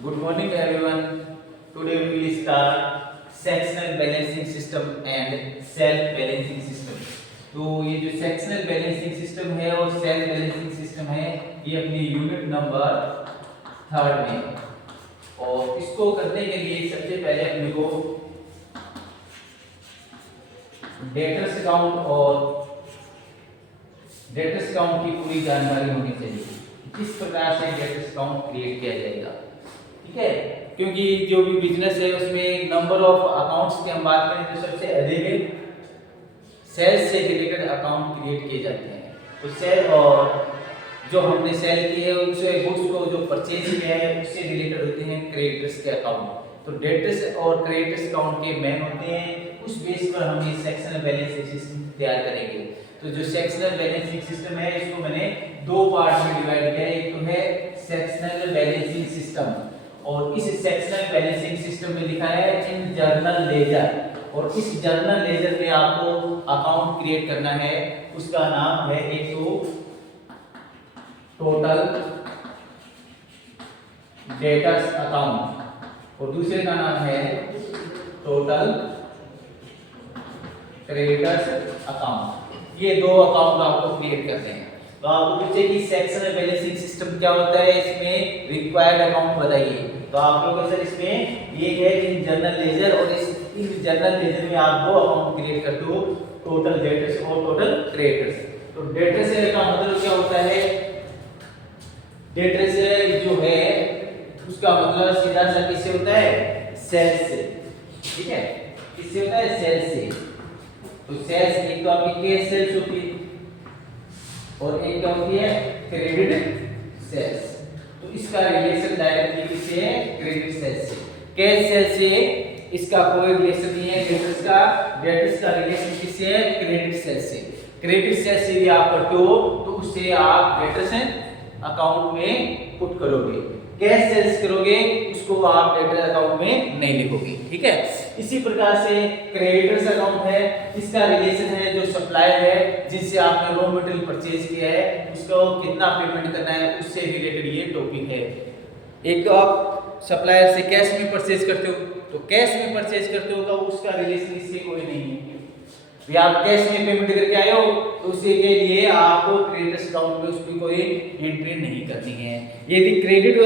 Good morning everyone. Today we will start sectional balancing system and self balancing system. तो ये जो sectional balancing system है और self balancing system है ये अपनी यूनिट नंबर 3 में है। और इसको करने के लिए सबसे पहले अपने को डेटर्स अकाउंट और डेटर्स अकाउंट की पूरी जानकारी होनी चाहिए, किस प्रकार से डेटर्स अकाउंट क्रिएट किया जाएगा। ठीक है, क्योंकि जो भी बिजनेस है उसमें नंबर ऑफ अकाउंट्स की हम बात करें तो सबसे अधिक है सेल्स से रिलेटेड अकाउंट क्रिएट किए जाते हैं। तो सेल और जो हमने सेल की है उससे गुड्स को जो परचेज किया है उससे रिलेटेड होते हैं क्रेडिटर्स के अकाउंट। तो डेटर्स और क्रेडिटर्स अकाउंट के मेन होते हैं, उस बेस पर हम ये सेक्शनल बैलेंसिंग सिस्टम तैयार करेंगे। तो जो सेक्शनल बैलेंसिंग सिस्टम है इसको मैंने दो पार्ट में डिवाइड किया है। एक तो है सेक्शनल बैलेंसिंग सिस्टम और इस सेक्शनल बैलेंसिंग सिस्टम में लिखा है इन जर्नल लेजर, और इस जर्नल लेजर में आपको अकाउंट क्रिएट करना है। उसका नाम है एक तो टोटल डेटर्स अकाउंट और दूसरे का नाम है टोटल क्रेडिटर्स अकाउंट। ये दो अकाउंट आपको क्रिएट करने हैं। तो आपको पूछे कि सेक्शनल बैलेंसिंग सिस्टम क्या होता है, इसमें रिक्वायर्ड अकाउंट बताइए। तो आप लोगों सर इसमें ये है इन जनरल लेजर और इस जनरल लेजर में आप दो अकाउंट क्रिएट करते हो, टोटल डेटर्स और टोटल क्रेडिटर्स। तो डेटर्स का मतलब क्या होता है, डेटर्स जो है उसका मतलब सीधा सा किससे होता है, सेल्स से। ठीक है, किससे होता है, सेल्स से। तो सेल्स एक तो आपकी कैश सेल्स होती है और एक क्या होती है, क्रेडिट सेल्स। तो इसका रिलेशन डायरेक्टली किससे है, क्रेडिट सेल्स से। कैश सेल से इसका कोई रिलेशन नहीं है, डेटर्स का रिलेशन किससे है, क्रेडिट सेल से। क्रेडिट सेल से भी आप करते हो तो उससे आप डेटर्स अकाउंट में पुट करोगे, कैश सेल्स करोगे उसको आप डेटर अकाउंट में नहीं लिखोगे। ठीक है, इसी प्रकार से क्रेडिटर्स अकाउंट है, इसका रिलेशन है जो सप्लायर है जिनसे आपने रॉ मटेरियल परचेज किया है उसको कितना पेमेंट करना है उससे रिलेटेड ये टॉपिक है। एक तो आप सप्लायर से कैश में परचेज करते हो, तो कैश में परचेज करते हो तो उसका रिलेशन इससे कोई नहीं है। आप कैश में पेमेंट करके आए हो तो उसी के लिए आपको क्रेडिटर्स अकाउंट में उसकी कोई एंट्री नहीं करनी है। यदि क्रेडिट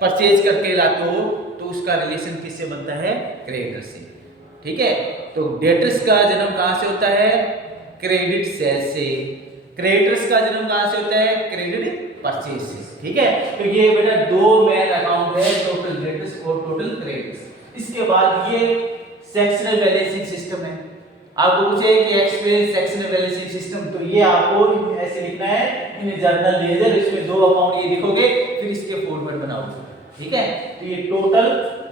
परचेज करके लाते हो तो उसका रिलेशन किससे बनता है, क्रेडिटर से। ठीक है, तो डेटर्स का जन्म कहां से होता है, क्रेडिट सेल से। क्रेडिटर्स का जन्म कहां से होता है, क्रेडिट परचेज से। ठीक है, तो ये बेटा दो मेन अकाउंट है, टोटल डेटर्स और टोटल क्रेडिटर्स। इसके बाद ये सेक्शनल बैलेंसिंग सिस्टम है। आपको पूछे कि एक्सप्लेन सेक्शनल बैलेंसिंग सिस्टम, तो ये आपको ऐसे लिखना है इन जर्नल लेजर, इसमें दो अकाउंट ये लिखोगे फिर इसके फॉर्मेट बनाओगे। ठीक है, तो ये टोटल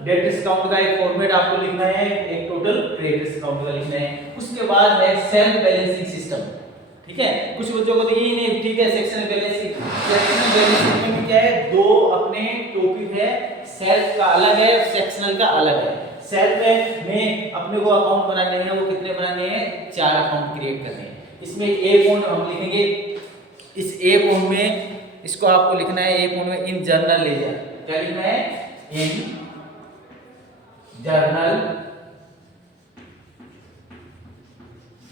डेटर्स अकाउंट का एक फॉर्मेट आपको लिखना है, एक टोटल क्रेडिटर्स अकाउंट का लिखना है। उसके बाद है सेल्फ बैलेंसिंग सिस्टम। ठीक है, कुछ बच्चों को तो ये नहीं ठीक है, सेक्शनल बैलेंसिंग में क्या है, दो अपने टॉपिक है, सेल्फ का अलग है, सेक्शनल का अलग है। सेल्फ में अपने को अकाउंट बनाने हैं, वो कितने बनाने हैं, 4 अकाउंट क्रिएट करने हैं। इसमें ए अकाउंट हम लिखेंगे, इस ए अकाउंट में इसको आपको लिखना है, ए अकाउंट में इन जर्नल लेजर, क्या लिखना है, इन जर्नल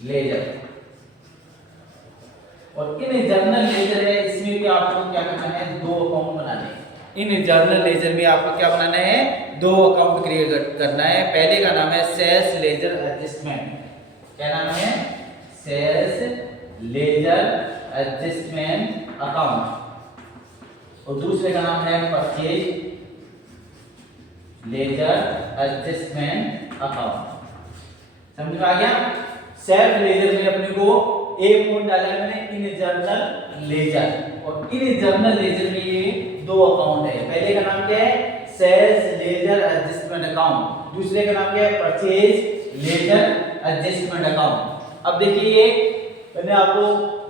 लेजर। और इन जर्नल लेजर है इसमें भी आपको क्या करना है, दो अकाउंट बनाने हैं। इन जर्नल लेजर में आपको क्या बनाना है, दो अकाउंट क्रिएट करना है। पहले का नाम है सेल्स लेजर एडजस्टमेंट, क्या नाम है, सेल्स लेजर एडजस्टमेंट अकाउंट, और दूसरे का नाम है परचेज लेजर एडजस्टमेंट अकाउंट। समझ में आ गया। सेल्फ लेजर में अपने को एक पॉइंट डाला है मैंने, इन जर्नल लेजर, और इन जर्नल लेजर में ये दो अकाउंट है। पहले का नाम क्या है, सेल्स लेजर एडजस्टमेंट अकाउंट, दूसरे का नाम क्या है, परचेज लेजर एडजस्टमेंट अकाउंट। अब देखिए मैंने आपको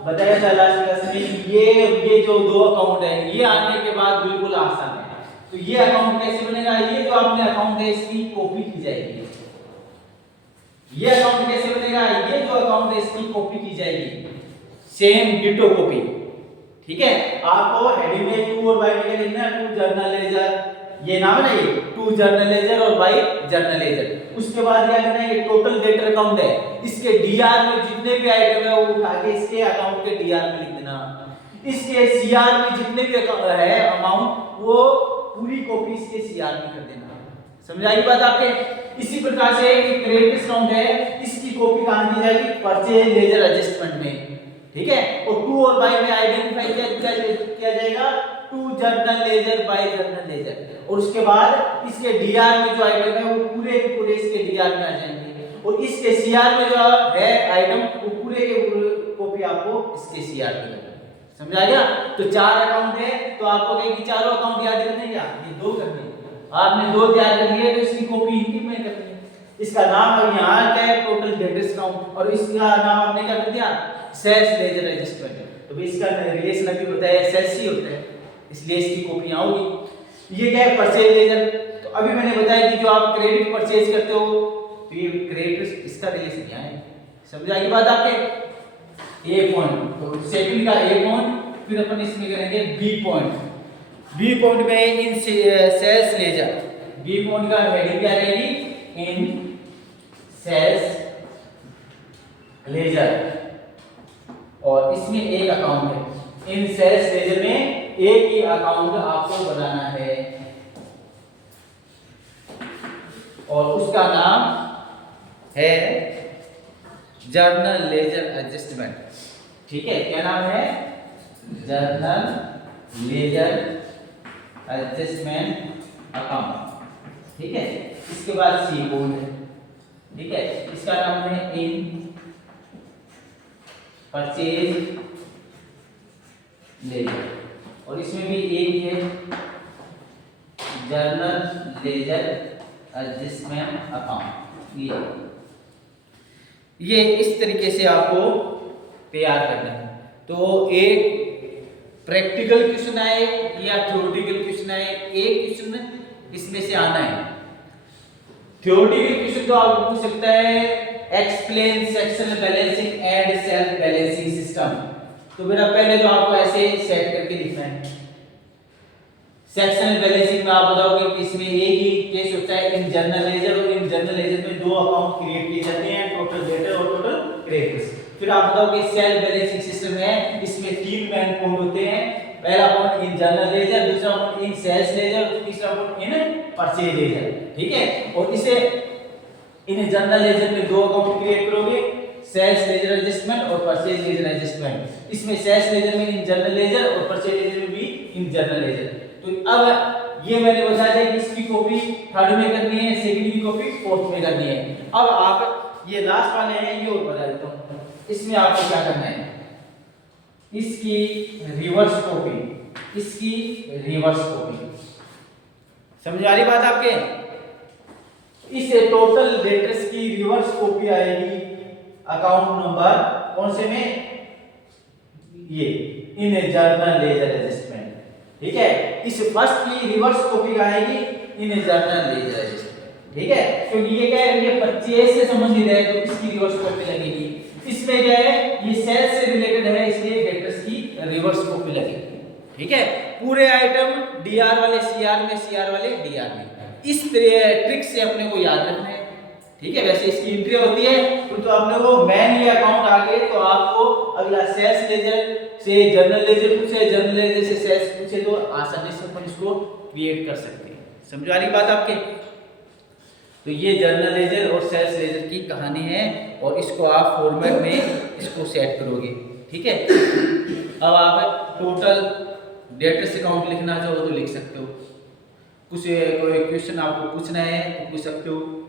बताया था लास्ट क्लास में, ये जो दो अकाउंट है ये आने के बाद बिल्कुल आसान है। तो ये अकाउंट कैसे बनेगा, ये जो आपने अकाउंट है इसकी कॉपी की जाएगी। ये अकाउंट कैसे बनेगा, ये जो अकाउंट है इसकी कॉपी की जाएगी, सेम डिटो कॉपी। ठीक है, आपको हेडिंग में टू और बाय में लिखना है, टू जर्नल लेजर, ये नाम है ना, ये टू जर्नल लेजर और बाई जर्नल लेजर। उसके बाद क्या करना है, ये टोटल डेटर अकाउंट है, इसके डीआर में जितने भी आइटम है वो उठा के इसके अकाउंट के डीआर में लिख देना। इसके सीआर में जितने भी है अमाउंट वो पूरी कॉपी इसके सीआर में कर देना। समझ आई बात आपके? इसी प्रकार से क्रेडिट डिस्काउंट है, इसकी कॉपी कहां की जाएगी, परचेज लेजर एडजस्टमेंट में, ठीक है। और टू और बाई में आइडेंटिफाई किया जाएगा to journal ledger by journal ledger. और उसके बाद इसके डीआर में जो आइटम है वो पूरे के पूरे इसके डीआर में आ जाएंगे, और इसके सीआर में जो है आइटम वो पूरे के पूरे कॉपी आपको इसके सीआर में करनी है। समझ आ गया? तो 4 अकाउंट है, तो आपको कहें कि चारों अकाउंट याद रखने क्या, ये 2 करने हैं। आपने 2 तैयार कर लिए तो इसकी कॉपी इनकी में करनी है। इसका नाम अब यहाँ क्या है, टोटल डेटर अकाउंट, और इसका नाम आपने क्या कर दिया, सेल्स लेजर एडजस्टमेंट। तो इसका रिलेशन अभी बताया सेल्स ही होता है, इसलिए इसकी कॉपी यहाँ होगी। ये क्या है, परचेज लेजर। तो अभी मैंने बताया कि जो आप क्रेडिट परचेज करते हो तो ये क्रेडिट इसका रिलेशन यहाँ है। समझ आई बात आपके? ए पॉइंट, तो सेकंड का ए पॉइंट, फिर अपन इसमें करेंगे बी पॉइंट। बी पॉइंट में इन सेल्स लेजर, बी पॉइंट का हेडिंग क्या रहेगी, इन सेल्स लेजर, और इसमें एक अकाउंट है। इन सेल्स लेजर में एक ही अकाउंट आपको बनाना है और उसका नाम है जर्नल लेजर एडजस्टमेंट। ठीक है, क्या नाम है, जर्नल लेजर एडजस्टमेंट अकाउंट। ठीक है, इसके बाद सी कोड है, ठीक है, इसका नाम है इन परचेज लेजर, और इसमें भी एक है जर्नल लेजर एडजस्टमेंट अकाउंट। ये इस तरीके से आपको तैयार करना है। तो एक प्रैक्टिकल क्वेश्चन आए या थ्योरेटिकल क्वेश्चन आए, एक क्वेश्चन इसमें से आना है। थ्योरेटिकल क्वेश्चन तो आपको पूछ सकता है explain sectional balancing and self balancing system. तो मेरा पहले तो आपको ऐसे सेट करके लिखना है। सेक्शनल बैलेंसिंग में आप बताओगे कि इसमें एक ही केस होता है, इन जर्नल लेजर, और इन जर्नल लेजर में 2 अकाउंट क्रिएट किए जाते हैं, टोटल डेटर और टोटल क्रेडिटर्स। फिर आप बताओगे सेल्फ बैलेंसिंग सिस्टम है, इसमें 3 मेन पॉइंट होते हैं। पहला पॉइंट इन जर्नल लेजर, दूसरा पॉइंट इन सेल्स लेजर, तीसरा पॉइंट इन परचेज लेजर। ठीक है, और इसे इन जर्नल लेजर में 2 अकाउंट क्रिएट करोगे, सेल्स लेजर एडजस्टमेंट और परचेज लेजर एडजस्टमेंट। इसमें सेल्स लेजर में इन जर्नल लेजर और परचेज लेजर में भी इन जर्नल लेजर। तो अब ये मैंने बता दिया कि इसकी कॉपी थर्ड में करनी है, सेकंड की कॉपी फोर्थ में करनी है। अब आप ये लास्ट वाले हैं, ये और बता देता हूं। इसमें आपको क्या करना है, इसकी रिवर्स कॉपी, इसकी रिवर्स कॉपी। समझ आ रही बात आपके? इस टोटल डेटर्स की रिवर्स कॉपी आएगी अकाउंट नंबर कौन से में, ये इन जर्नल लेजर एडजस्टमेंट। ठीक है, इस फर्स्ट की रिवर्स कॉपी आएगी इन जर्नल लेजर एडजस्टमेंट। ठीक है, क्योंकि ये क्या है, ये परचेज से संबंधित है तो इसकी रिवर्स कॉपी लगेगी। इसमें क्या है, ये सेल्स से रिलेटेड है, इसलिए डेटर्स की रिवर्स कॉपी लगेगी। ठीक है, पूरे आइटम डीआर वाले सीआर में, सीआर वाले डीआर में। इस ट्रिक से अपने को याद रखना है। ठीक है, वैसे इसकी एंट्री होती है तो आपने वो मैन ये अकाउंट आ गए तो आपको अगला सेल्स लेजर से जर्नल लेजर पूछे, जर्नल लेजर से सेल्स पूछे तो आसानी से अपन इसको क्रिएट कर सकते हैं। समझ आ रही बात आपके? तो ये जर्नल लेजर और सेल्स लेजर की कहानी है, और इसको आप फॉर्मेट में इसको सेट करोगे। ठीक है, अब आप टोटल डेटर्स अकाउंट लिखना चाहो तो लिख सकते हो, कुछ कोई क्वेश्चन आपको पूछना है तो पूछ सकते हो।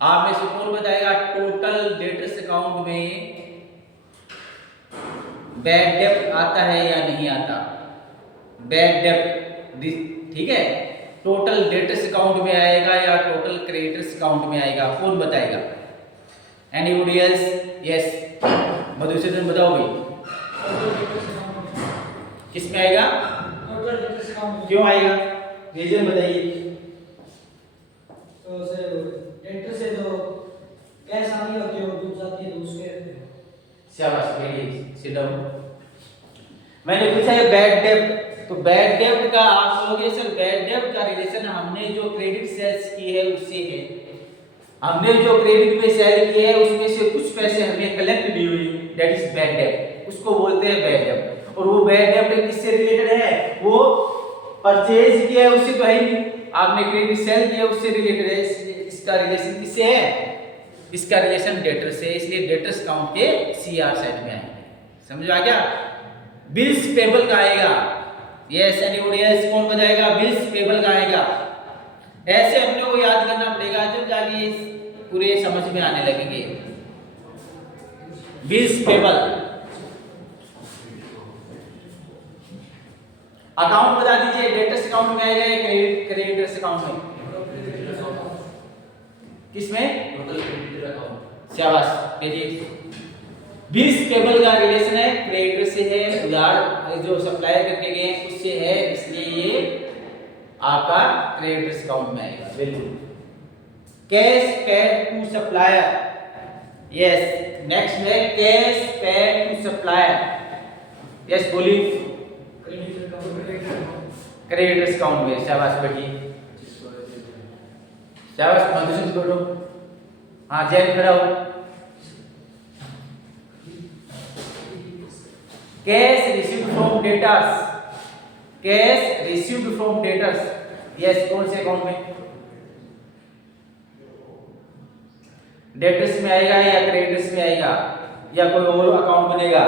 आप में से कौन बताएगा टोटल डेटर्स अकाउंट में बैड डेब्ट आता है या नहीं आता? बैड डेब्ट, ठीक है, टोटल डेटर्स अकाउंट में आएगा या टोटल क्रेडिटर्स अकाउंट में आएगा? कौन बताएगा? Anybody else? यस, मधुसूदन बताओ भाई, किस में आएगा? Total debtors account. क्यों आएगा, रीजन बताइए। तो सर डेटर से तो कैश आनी होती है, डूब जाती है तो उसके। शाबाश, वेरी सिट डाउन। मैंने पूछा है बैड डेब्ट तो बैड डेब्ट का आप कहोगे सर बैड डेब्ट का रिलेशन हमने जो क्रेडिट सेल्स की है उससे है। हमने जो क्रेडिट में सेल की है उसमें से कुछ पैसे हमें कलेक्ट भी हुई, दैट इज बैड डेब्ट, उसको बोलते हैं बैड डेब्ट। और वो बैड डेब्ट किससे रिलेटेड है? वो परचेज किया है उससे तो है नहीं, आपने क्रेडिट सेल किया उससे रिलेटेड है। इसका रिलेशन किससे है? इसका रिलेशन डेटर से, इसलिए डेटर्स काउंट के सीआर साइड में आएंगे। समझ आ गया? बिल्स पेबल का आएगा, यस एनीबॉडी एल्स कौन बताएगा? बिल्स पेबल का आएगा। ऐसे हम लोग को याद करना पड़ेगा जब जाके पूरे समझ में आने लगेंगे। बिल्स पेबल अकाउंट बता दीजिए, डेटर्स अकाउंट में आएगा या क्रेडिटर्स अकाउंट में? किसमें? शाबाश, भेजिए। बिल्स पेबल का रिलेशन है क्रेडिटर से है, उधार जो सप्लायर करके गए उससे है, इसलिए ये आपका क्रेडिटर्स अकाउंट में आएगा। बिल्कुल। Cash paid to supplier, yes next में cash paid to supplier, yes बोलिए। क्रेडिटर्स अकाउंट में, शाबाश बेटी, शाबाश मधुसूदन बोलो। हाँ जैन खड़ा हो। Cash received from debtors, cash received from debtors, yes कौन से अकाउंट में? डेटर्स में आएगा या क्रेडिटर्स में आएगा या कोई और अकाउंट बनेगा?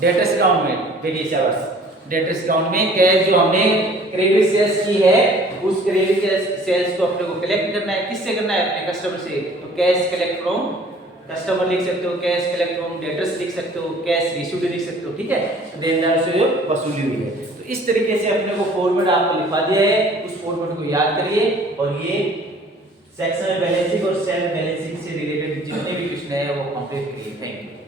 डेटर्स अकाउंट में, देखिए शाबाश। डेटर्स अकाउंट में कैश जो हमने क्रेडिट सेल्स की है उस क्रेडिट सेल्स को अपने को कलेक्ट करना है, किससे करना है? अपने कस्टमर से। तो कैश कलेक्ट फ्रॉम कस्टमर लिख सकते हो, कैश कलेक्ट फ्रॉम डेटर्स लिख सकते हो, कैश रिसीव्ड लिख सकते हो, ठीक है? देनदार से जो वसूली हुई है। तो इस तरीके से अपने को फॉर्मेट आपको लिखा दिया है, उस फॉर्मेट को याद करिए और ये सेक्शन बैलेंसिंग और सेल्फ बैलेंसिंग से रिलेटेड जितने भी क्वेश्चन है वो कंप्लीट करिए। Thank you.